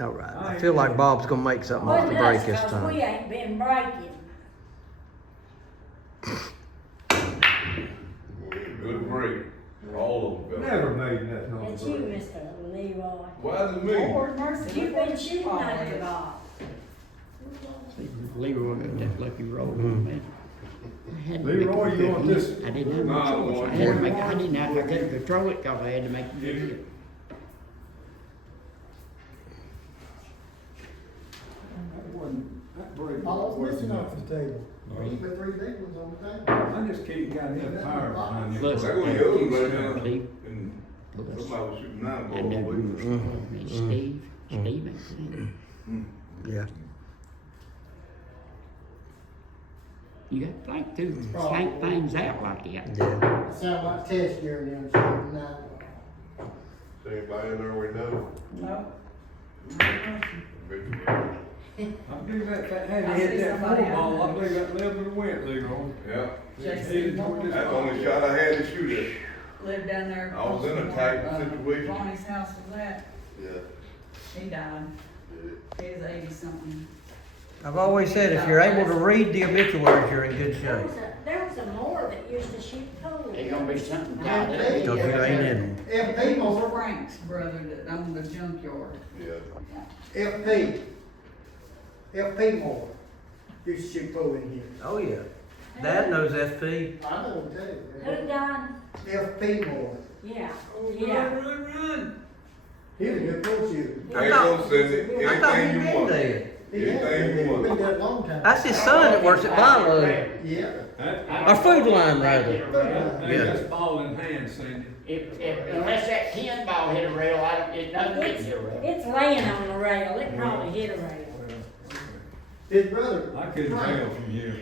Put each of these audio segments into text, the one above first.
All right. I feel like Bob's gonna make something off the break this time. We ain't been breaking. Good break. All of them. Never made nothing on It's the you, break. Mr. Leroy. Why is it me? Lord mercy. You've been shooting under God. Leroy got that lucky roll on me. I had to make Leroy, it you want good. this? I didn't have No, I no choice. want I had to one. make. I didn't have. I couldn't control it because I had to make it good. That break All was missing enough. off the table. Right. You put 3 big ones on the table. I just keep got that power behind Plus, it. That was the other right now. Steve. And Plus, somebody was shooting nine and balls then away. Steve ain't Yeah. You got to think too. Think things out like that. Yeah. Sound like test year them shooting now. Anybody in there we know? No. I believe that had I to hit see that somebody football, out I believe that level went, Leroy. Yeah. Jason That's the only shot I had to shoot at. lived down there. I was in a tight situation. Ronnie's house was at, Yeah. he died. He was 80-something. I've always said if you're able to read the obituaries, you're in good shape. There was a Moore that used to shoot coal. There's gonna be something tied up. Because you ain't in them. FP more. Frank's brother that owned the junkyard. Yeah. FP more. Used to shoot coal in here. Oh, yeah. Dad knows FP. I know too. Who died? FP more. Yeah, yeah. Run. He was a good coal shooter. There you go, Cindy. I thought he'd Anything you been want. dead. He has Anything you been want. there a long time. That's his son that works at Bilo. Yeah. Or Food Line, rather. Hey, Yeah. that's ball in hand, Cindy. Unless that 10 ball hit a rail, it doesn't hit a rail. It's laying on the rail. It probably hit a rail. His brother. I couldn't tell from here.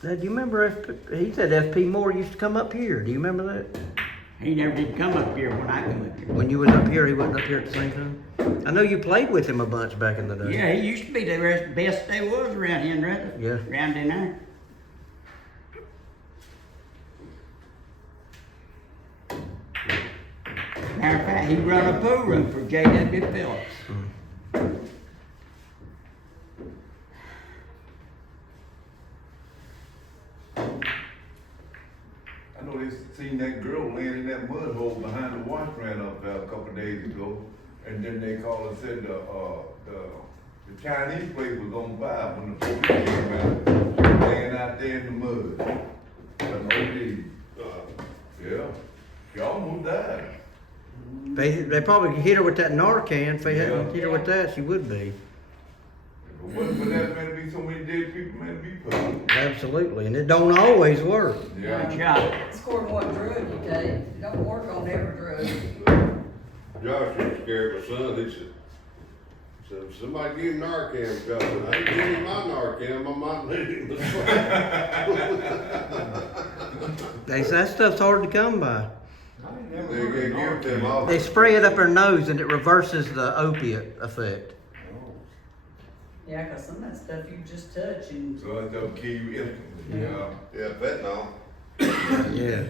Dad, do you remember he said FP Moore used to come up here. Do you remember that? He never did come up here when I come up here. When you was up here, he wasn't up here at the same time? I know you played with him a bunch back in the day. Yeah, he used to be the best there was around here, rather. Yeah. Around in there. Matter of fact, he run a pool room for J.W. Phillips. I know they seen that girl laying in that mud hole behind the wash ran up there a couple of days ago. And then they called and said the Chinese place was on fire when the police came out. Laying out there in the mud. An old lady. Yeah. She almost died. They probably hit her with that Narcan. If they hadn't Yeah. hit her with that, she would be. But wasn't for that man to be so many dead people, man, to be put. Absolutely. And it don't always work. Good Yeah. job. It's according to what drug you take. You don't work on every drug. Josh was scared of my son, he said, somebody give him Narcan, Josh, I ain't giving him my Narcan, I might leave him. They say that stuff's hard to come by. I ain't never They heard can of give them Narcan. all. They spray it up her nose and it reverses the opiate effect. Yeah, 'cause some of that stuff you just touch and So that doesn't kill you instantly. Yeah. Yeah, fentanyl, Yeah.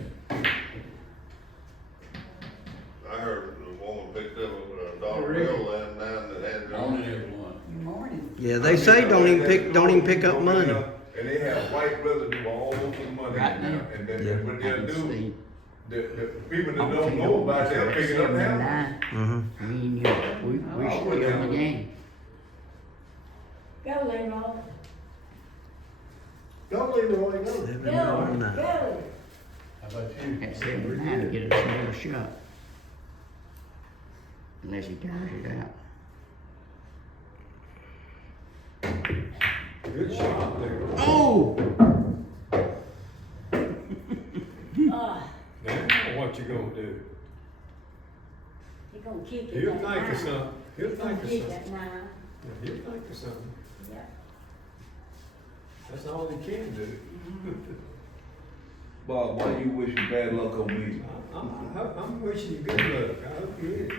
I heard a woman picked up a dollar bill last night that had it on it. your morning. Yeah, they say don't even pick up money. And they have white residue all over the money. Right now. And then Yeah. what I they'll can do, see. the people that don't know about that, pick it up now. Mm-hmm. We still in the game. Go, Leroy. Go Leroy, go. Go, Now. go. How about you? At 79 to get us another shot. Unless he turns it out. Good shot there. Oh! Now, what you gonna do? He gonna kick it. He'll that think of time. something, he'll He gonna think of kick something. that now. Yeah, he'll think of something, Yeah. that's all he can do. Bob, why you wishing bad luck on me? I'm wishing you good luck, I hope you is.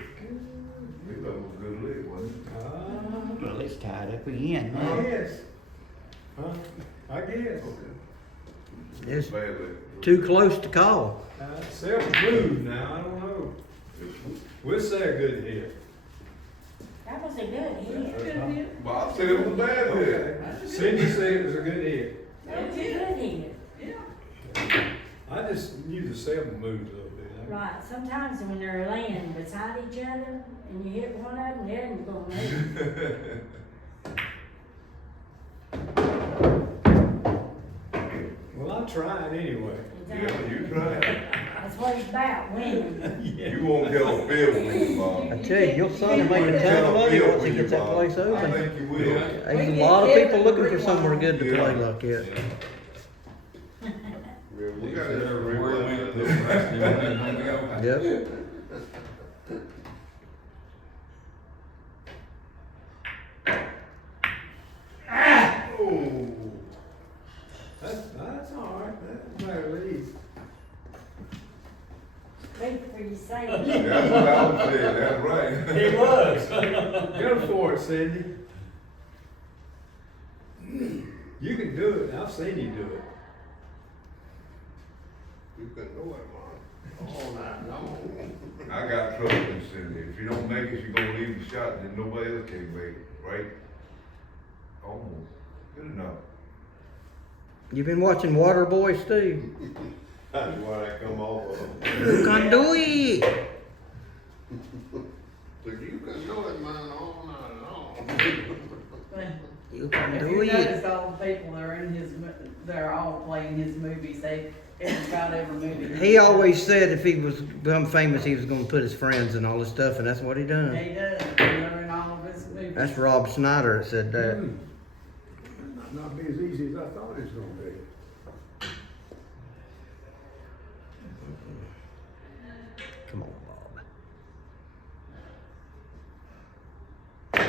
You know, it was a good leg, wasn't it? Well, it's tied up again I now. guess. Huh? I guess. It's Bad leg. too close to call. Self-moved now, I don't know. We'll say a good hit. That was a good hit. Good hit. Bob said it was a bad hit. Okay. Cindy said it was a good hit. That was a good hit. Yeah. I just knew the seven moved a little bit. Right, sometimes when they're laying beside each other and you hit one of them, they're gonna move. Well, I tried anyway. Yeah, you tried. That's what it's about, winning. You won't get a bill when you, Bob. I tell you, your son will make a ton of money once he gets that place I open. think you will. There's a lot of people looking for somewhere good to play like that. Yeah, we got it everywhere. Yep. Oh. That's all right. That's better lead. Speak for yourself. That's what I was saying, that's right. He was. Go for it, Cindy. You can do it. I've seen you do it. You can do it, man. All night long. I got trust in Cindy. If you don't make it, you're gonna leave the shot, then nobody else can make it, right? Almost. Good enough. You been watching Waterboy, Steve? That's why I come off of. You can do it. But you can do it, man, all night long. You can If do you it. notice all the people that are in his, they're all playing his movies, about every movie. He always said if he was become famous, he was going to put his friends and all this stuff, and that's what he done. He does, they're in all of his movies. That's Rob Snyder that said that. Might not be as easy as I thought it was gonna be. Come on, Bob.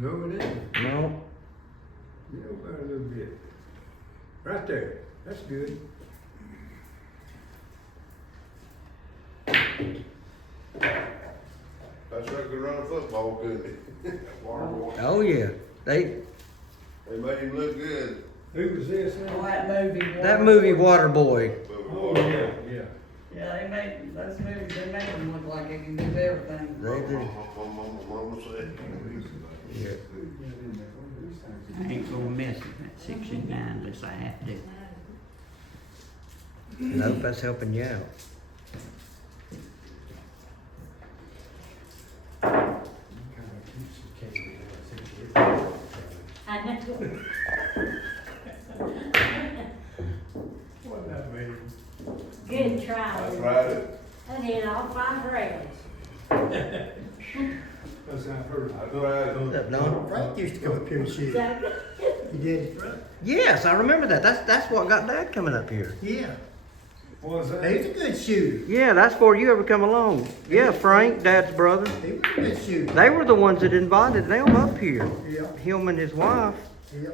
No, it isn't. No. You know about a little bit. Right there. That's good. That's like to run a football, couldn't it? Waterboy. Oh yeah. They They made him look good. Who was this? Oh, that movie. that movie Waterboy. Oh, yeah, yeah. Yeah, they made, those movies, they made them look like they can do everything. They do. Mama said. Yeah. I ain't gonna miss it at 69 unless I have to. Nope, that's helping you out. I know. What that mean? Good try. I tried it. That hit all 5 rails. That's not her. I tried it. What's up, Don? Frank used to come up here and shoot. So, He did, right? Yes, I remember that. That's what got Dad coming up here. Yeah. What was that? He's a good shooter. Yeah, that's before you ever come along. Yeah, Frank, Dad's brother. He was a good shooter. They were the ones that invited them up here. Yeah, Him and his wife. yeah.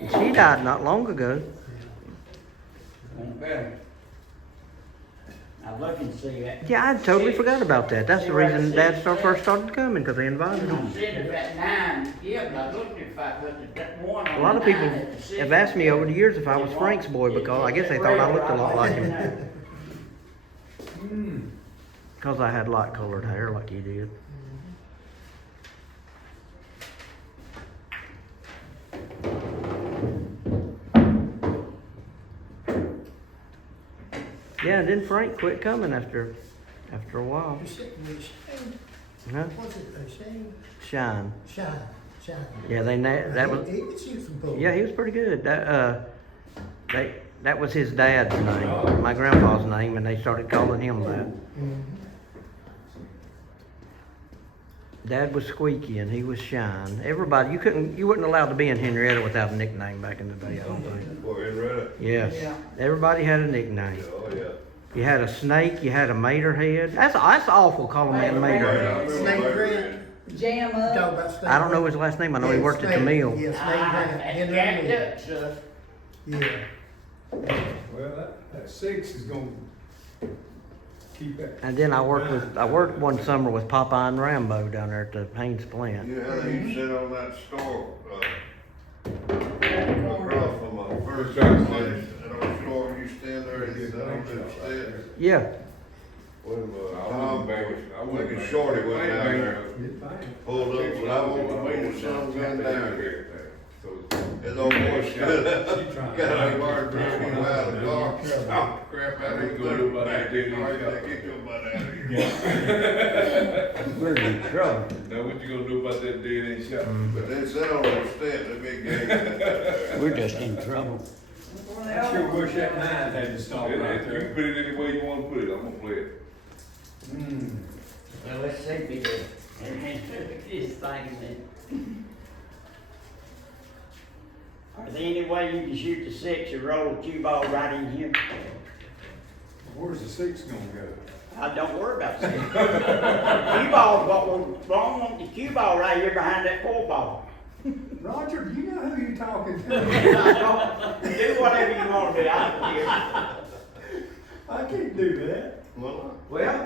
She died not long ago. Won't better. I'm looking to see that. Yeah, I totally forgot about that. That's the reason Dad first started coming, because they invited him. I'm sitting at 9, yeah, but I looked if I put that one on A lot of the people 9 at the 6. have asked me over the years if I was Frank's boy, because I guess they thought I looked a lot like him. Hmm. Because I had light colored hair like he did. Yeah, and then Frank quit coming after a while. You said, well, Shane, Huh? what's it, Shane? Shine. Shine. Yeah, that was. He could shoot some bullets. Yeah, he was pretty good. That was his dad's name, my grandpa's name, and they started calling him that. Mhm. Dad was Squeaky and he was Shine. Everybody, you weren't allowed to be in Henrietta without a nickname back in the day, I don't think. Boy, in Reddit. Yes, Yeah. everybody had a nickname. Oh, yeah. You had a snake, you had a materhead. That's awful calling me a materhead. Snake Grant. Jam You up. talk about Snake I don't know Grant? his last name. I know he Yeah, worked at the Snake. mill. Yeah, Snake Grant. Henry Jack Mill. Dutch, Yeah. Well, that 6 is gonna keep that. And then I worked one summer with Popeye and Rambo down there at the Haynes plant. You know how they sit on that store, across from my first place, that old store, you stand there and you sit on them stairs. Yeah, when, I Tom, wouldn't back it. I wouldn't Lincoln back it. Shorty went down there, It's fine. pulled up, but I want to make the sun gun down here. So, His old boy stood up, She trying. got out of car, drove him out of the car, stomped the crap out of him, Go do about that dead end All right, shot. get your butt out of here. We're in trouble. now what you gonna do about that dead end shot? But then sit on the step, that big gate. We're just in trouble. I sure wish that nine had to stop right You can there. put it any way you wanna put it, I'm gonna play it. Well, let's see, Peter, and this thing then. Are there any way you can shoot the six or roll the cue ball right in here? Where's the six gonna go? Don't worry about the six. Cue ball's what was wrong on the cue ball right here behind that four ball. Roger, do you know who you're talking to? Do whatever you want to do, I don't care. I can't do that. Well,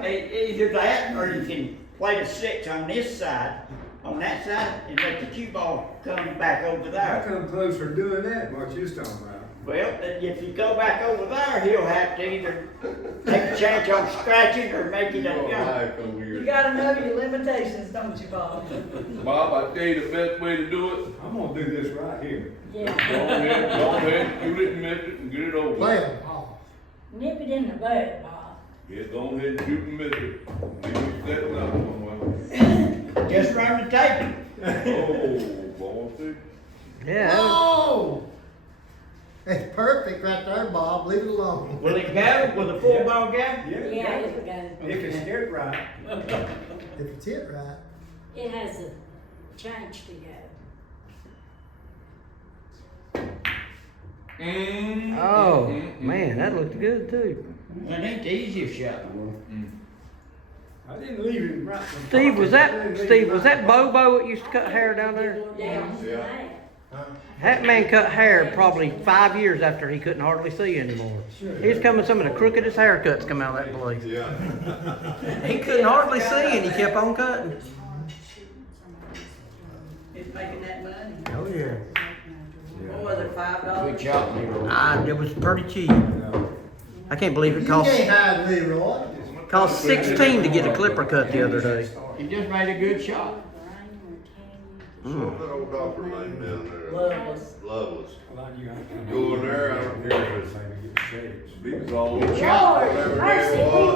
either that or you can play the six on this side, on that side, and let the cue ball come back over I there. come closer to doing that than what you're talking about. Well, if you go back over there, he'll have to either take a chance on scratching or make it a Your gun. life over here. You gotta know your limitations, don't you, Bob? Bob, I tell you the best way to do it, I'm gonna do this right here. go Yeah, ahead, shoot it and miss it and get it over. Play with. 'em all. nip it in the bud, Bob. Yeah, go ahead and shoot and miss it. Give me that another one, Just run the tape. well. Oh, boy, see? Yeah, Whoa! It's perfect right there, Bob, leave it alone. Will it go? Will the four ball go? Yeah, it goes. If it's hit right. If it's hit right. It has a change to go. oh, man, that looked good too. That ain't the easiest shot. I didn't leave him right. in Steve, was front. I didn't that, leave Steve, him was right that Bobo that used to cut hair down there? Down to Yeah. that. That man cut hair probably 5 years after he couldn't hardly see anymore. He's coming, some of the crookedest haircuts come out of that place. Yeah. He couldn't hardly see and he kept on cutting. It's making that money. Oh, yeah. What was it, $5? Good shot, Leroy. It was pretty cheap. No. I can't believe it You cost can't hide Leroy. 16 to get a clipper cut the other day. He just made a good shot. What's that old doctor name down there? Loveless. Loveless. Well, you have to- Go in there, I don't care if it's Maybe get shades. Big was all Good over. shot, Lord, whatever mercy, day it was.